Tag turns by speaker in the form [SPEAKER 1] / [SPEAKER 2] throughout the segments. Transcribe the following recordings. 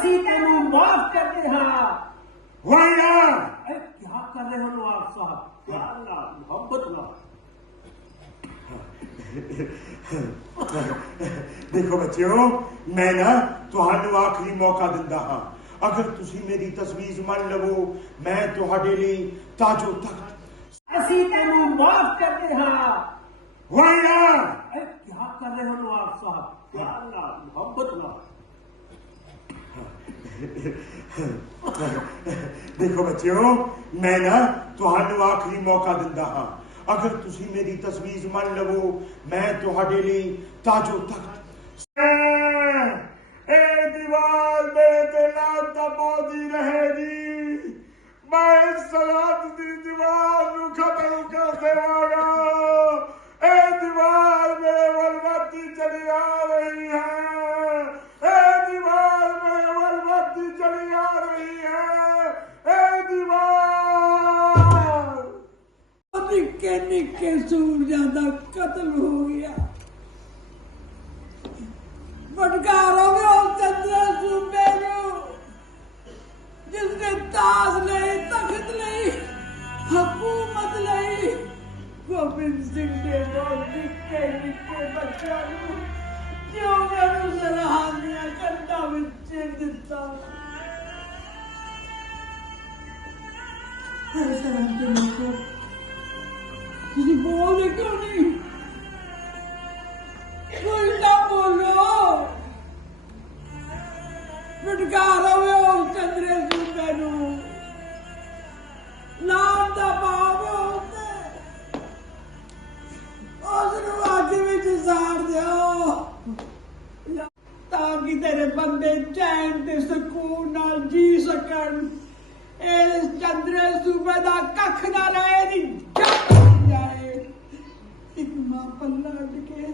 [SPEAKER 1] ਅਸੀਂ ਤੈਨੂੰ ਮਾਫ ਕਰਦੇ ਹਾਂ
[SPEAKER 2] وائنا
[SPEAKER 1] اے کیا کر رہے ہو نواب صاحب پیار نال محبت نال
[SPEAKER 2] ਦੇਖੋ ਬੱਚਿਓ ਮੈਂ ਨਾ ਤੁਹਾਨੂੰ ਆਖਰੀ ਮੌਕਾ ਦਿੰਦਾ ਹਾਂ ਅਗਰ ਤੁਸੀਂ ਮੇਰੀ ਤਸਵੀਜ਼ ਮੰਨ ਲਵੋ ਮੈਂ ਤੁਹਾਡੇ ਲਈ ਤਾਜੋ ਤਖਤ
[SPEAKER 1] ਅਸੀਂ ਤੈਨੂੰ ਮਾਫ ਕਰਦੇ ਹਾਂ
[SPEAKER 2] ਵਾਇਆ
[SPEAKER 1] اے کیا کر رہے ہو نواب صاحب پیار نال محبت نال
[SPEAKER 2] دیکھو بچیو میں نا تو ہنو آخری موقع دندہ ہاں۔ اگر تسی میری تصویز من لگو میں تو ہڈے لی تاجو تخت۔ اے دیوار میرے دلان تا تبودی رہے دی میں اس سلات دی دیوار نو ختم کر دیواں گا اے دیوار میرے ولوتی چلی آگا کہنے
[SPEAKER 3] کے سور زیادہ قتل ہو گیا۔ بٹکاروں میں اور چندرا صوبے میں جس نے تاج نہیں تخت نہیں، حکومت نہیں گوبند سنگھ نے بہت نکے نکے بچوں کو جو میں اسے رہانیاں کرنا بچے دیتا ہوں۔ Thank you. ਤੁਸੀਂ ਬੋਲਦੇ ਕਿਉਂ ਨਹੀਂ? ਕੋਈ ਬੋਲੋ। ਫਟਕਾਰ ਹੋਵੇ ਉਸ ਚੰਦਰੇ ਸੂਬੇ ਨੂੰ। ਨਾਮ ਦਾ ਭਾਵ ਉਸ ਨੂੰ ਅੱਗ ਵਿੱਚ ਸਾੜ ਦਿਓ। ਤਾਂ ਕਿ ਤੇਰੇ ਬੰਦੇ ਚੈਨ ਤੇ ਸਕੂਨ ਨਾਲ ਜੀ ਸਕਣ। ਇਸ ਚੰਦਰੇ ਸੂਬੇ ਦਾ ਕੱਖ ਨਾ ਰਹੇ ਦੀ ਜੱਟ ਇੱਕ ਮਾਂ ਪੱਲਾ ਉੱਡ ਕੇ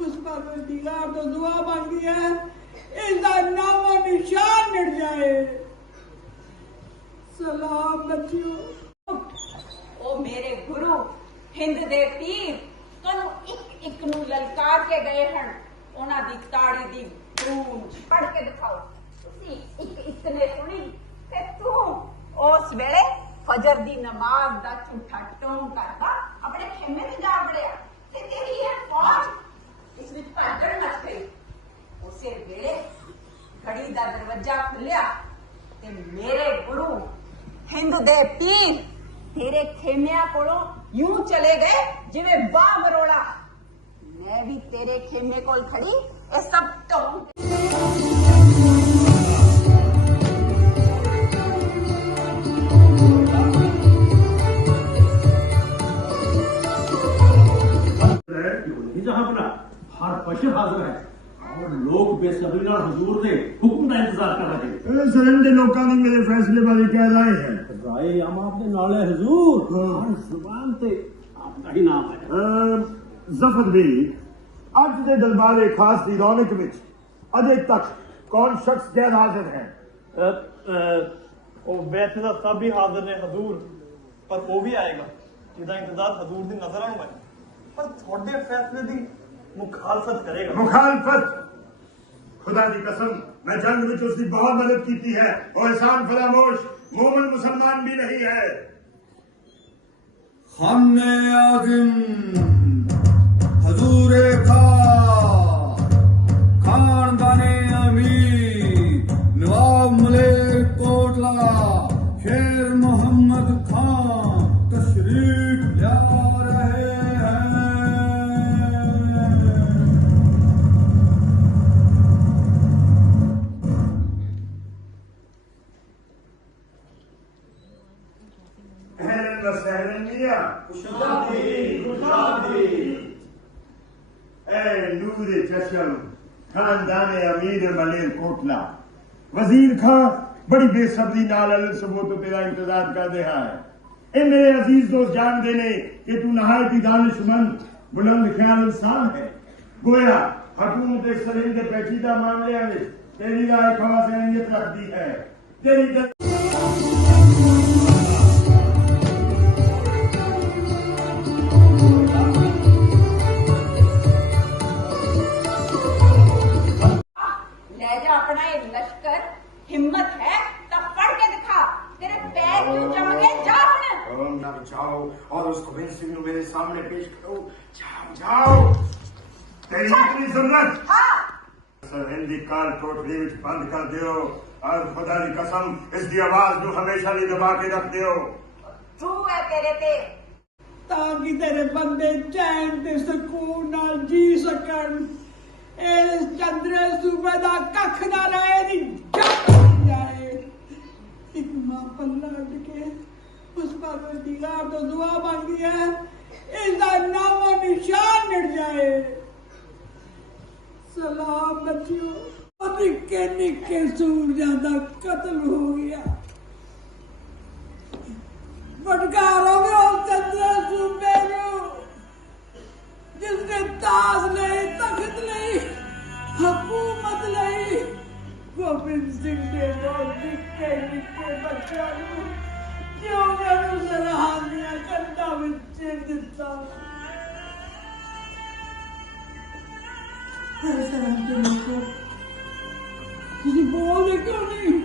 [SPEAKER 3] ਉਸ ਪਰਵਰਦੀਗਾਰ ਤੋਂ ਦੁਆ ਮੰਗਦੀ ਹੈ ਇਸ ਦਾ ਨਾਮ ਨਿਸ਼ਾਨ ਮਿਟ ਜਾਏ। ਸਲਾਮ ਬੱਚਿਓ।
[SPEAKER 4] ਉਹ ਮੇਰੇ ਹਿੰਦ ਦੇ ਪੀਰ ਤੁਹਾਨੂੰ ਇੱਕ ਇੱਕ ਨੂੰ ਲਲਕਾਰ ਕੇ ਗਏ ਹਨ, ਉਹਨਾਂ ਦੀ ਤਾੜੀ ਦੀ ਗੂੰਜ। ਪੜ ਕੇ ਦਿਖਾਓ। ਤੁਸੀਂ ਇੱਕ ਇੱਕ ਨੇ ਸੁਣੀ, ਤੇ ਤੂੰ ਉਸ ਵੇਲੇ ਫਜਰ ਦੀ ਨਮਾਜ਼ ਦਾ ਝੂਠਾ ਟੋਂ ਕਰਦਾ, ਆਪਣੇ ਖੇਮੇ ਵਿੱਚ ਜਾ ਵੜਿਆ। کہتے ہی فوج۔ اس نے پاگل مچ گئی۔ اسی ویلے گھڑی دا دروازہ کھلیا تے میرے گرو ہند دے پیر تیرے خیمیاں کولوں یوں چلے گئے جویں
[SPEAKER 5] باہ مروڑا۔ میں بھی تیرے کھیمے کول کھڑی، اے سب کہوں ہر بشر حاضر ہے۔ اور لوگ
[SPEAKER 2] بے صبری اور حضور دے حکم کا انتظار کر رہے ہیں۔
[SPEAKER 5] اے سرن دے لوکاں نے میرے فیصلے بارے کہہ رہے ہیں۔ رائے ہم
[SPEAKER 2] آپ نے نالے حضور۔ ہاں۔ ہر زبان تے آپ کا ہی نام ہے۔ زفر بھی آج
[SPEAKER 6] دے دربار خاص دی رونک وچ ادھے تک کون شخص غیر حاضر ہے؟ او ویسے دا سب بھی حاضر نے حضور پر وہ بھی آئے
[SPEAKER 2] گا۔ جدا انتظار حضور دی نظر آنوں ہے پر تھوڑے فیصلے دی مخالفت کرے گا۔ مخالفت! خدا کی قسم میں جنگ
[SPEAKER 7] میں اس کی بہت مدد کی ہے اور احسان فراموش مومن مسلمان بھی نہیں ہے۔ ہم
[SPEAKER 2] نے آدم ميا اے نور چشم خاندان امیر ملیر کوٹلا وزیر خان بڑی بے صبری نال سبو تو تیرا انتظار کر دیا ہے اے میرے عزیز دوست جان دے نے کہ تو نہایت ہی دانش مند بلند خیال انسان ہے گویا حکومت سلیم کے پیچیدہ معاملے میں تیری رائے خواص اہمیت رکھتی ہے تیری
[SPEAKER 4] لشکر ہمت ہے تب پڑھ کے دکھا تیرے پیر کیوں
[SPEAKER 2] جم گئے جا نہ جاؤ اور اس کو میرے سامنے پیش کرو جاؤ جاؤ تیری
[SPEAKER 4] اتنی
[SPEAKER 2] ضرورت سر ہندی کار کوٹری وچ بند کر دیو اور خدا دی قسم اس دی آواز جو ہمیشہ لی دبا
[SPEAKER 4] کے رکھ دیو تو
[SPEAKER 3] ہے تیرے تے تاکہ تیرے بندے چین تے سکون نال جی سکن ਸੂਬੇ ਦਾ ਕੱਖ ਨਾ ਰਹੇ ਦੀ ਜੱਟ ਬਣ ਜਾਏ ਇੱਕ ਮਾਂ ਪੱਲਾ ਉੱਡ ਕੇ ਉਸ ਪਰਵਰਦੀਗਾਰ ਤੋਂ ਦੁਆ ਮੰਗਦੀ ਹੈ ਇਸ ਦਾ ਨਾਮ ਨਿਸ਼ਾਨ ਮਿਟ ਜਾਏ ਸਲਾਮ ਬੱਚਿਓ ਉਹ ਨਿੱਕੇ ਨਿੱਕੇ ਸੂਰਜਾਂ ਦਾ ਕਤਲ ਹੋ ਗਿਆ ਫਟਕਾਰੋ ਵੀ ਉਸ ਚੰਦਰੇ ਸੂਬੇ ਨੂੰ ਜਿਸਨੇ ਤਾਜ ਲਈ ਗੋਬਿੰਦ ਸਿੰਘ ਦੇ ਨਿੱਕੇ ਨਿੱਕੇ ਬੱਚਿਆਂ ਨੂੰ ਕਿਉਂ ਮੈਨੂੰ ਸਰਹਾਂ ਦੀਆਂ ਕੰਧਾਂ ਵਿੱਚ ਦਿੱਤਾ ਹਰ ਸਰਹਾਂ ਦੇ ਲੋਕੋ ਤੁਸੀਂ ਬੋਲਦੇ ਕਿਉਂ ਨਹੀਂ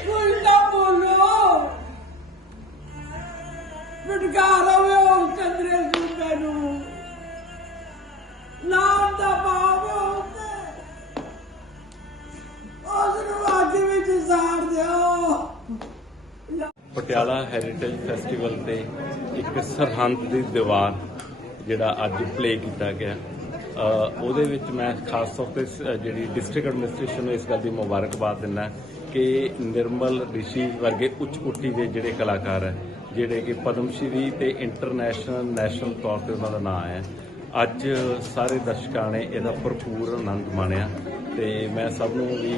[SPEAKER 3] ਕੋਈ ਨਾ ਬੋਲੋ ਫਟਕਾਰੋ
[SPEAKER 8] ਪਟਿਆਲਾ ਹੈਰੀਟੇਜ ਫੈਸਟੀਵਲ ਤੇ ਇੱਕ ਸਰਹੰਦ ਦੀ ਦੀਵਾਰ ਜਿਹੜਾ ਅੱਜ ਪਲੇ ਕੀਤਾ ਗਿਆ। ਉਹਦੇ ਵਿੱਚ ਮੈਂ ਖਾਸ ਤੌਰ ਤੇ ਜਿਹੜੀ ਡਿਸਟ੍ਰਿਕਟ ਐਡਮਿਨਿਸਟ੍ਰੇਸ਼ਨ ਨੂੰ ਇਸ ਗੱਲ ਦੀ ਮੁਬਾਰਕਬਾਦ ਦਿੰਦਾ ਕਿ ਨਿਰਮਲ ਰਿਸ਼ੀ ਵਰਗੇ ਉੱਚ ਕੋਟੀ ਦੇ ਜਿਹੜੇ ਕਲਾਕਾਰ ਹੈ, ਜਿਹੜੇ ਕਿ ਪਦਮ ਸ਼੍ਰੀ ਤੇ ਇੰਟਰਨੈਸ਼ਨਲ ਨੈਸ਼ਨਲ ਤੌਰ ਤੇ ਉਹਨਾਂ ਦਾ ਨਾਮ ਹੈ, ਅੱਜ ਸਾਰੇ ਦਰਸ਼ਕਾਂ ਨੇ ਇਹਦਾ ਭਰਪੂਰ ਆਨੰਦ ਮਾਣਿਆ। ਤੇ ਮੈਂ ਸਭ ਨੂੰ ਵੀ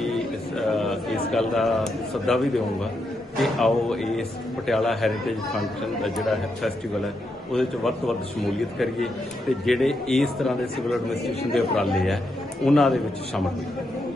[SPEAKER 8] ਇਸ ਗੱਲ ਦਾ ਸੱਦਾ ਵੀ ਦੇਵਾਂਗਾ ਕਿ ਆਓ ਇਸ ਪਟਿਆਲਾ ਹੈਰੀਟੇਜ ਫੰਕਸ਼ਨ ਦਾ ਜਿਹੜਾ ਹੈ ਫੈਸਟੀਵਲ ਹੈ, ਉਹਦੇ 'ਚ ਵੱਧ ਤੋਂ ਵੱਧ ਸ਼ਮੂਲੀਅਤ ਕਰੀਏ ਤੇ ਜਿਹੜੇ ਇਸ ਤਰ੍ਹਾਂ ਦੇ ਸਿਵਲ ਐਡਮਿਨਿਸਟ੍ਰੇਸ਼ਨ ਦੇ ਉਪਰਾਲੇ ਹੈ, ਉਹਨਾਂ ਦੇ ਵਿੱਚ ਸ਼ਾਮਲ ਹੋਈਏ।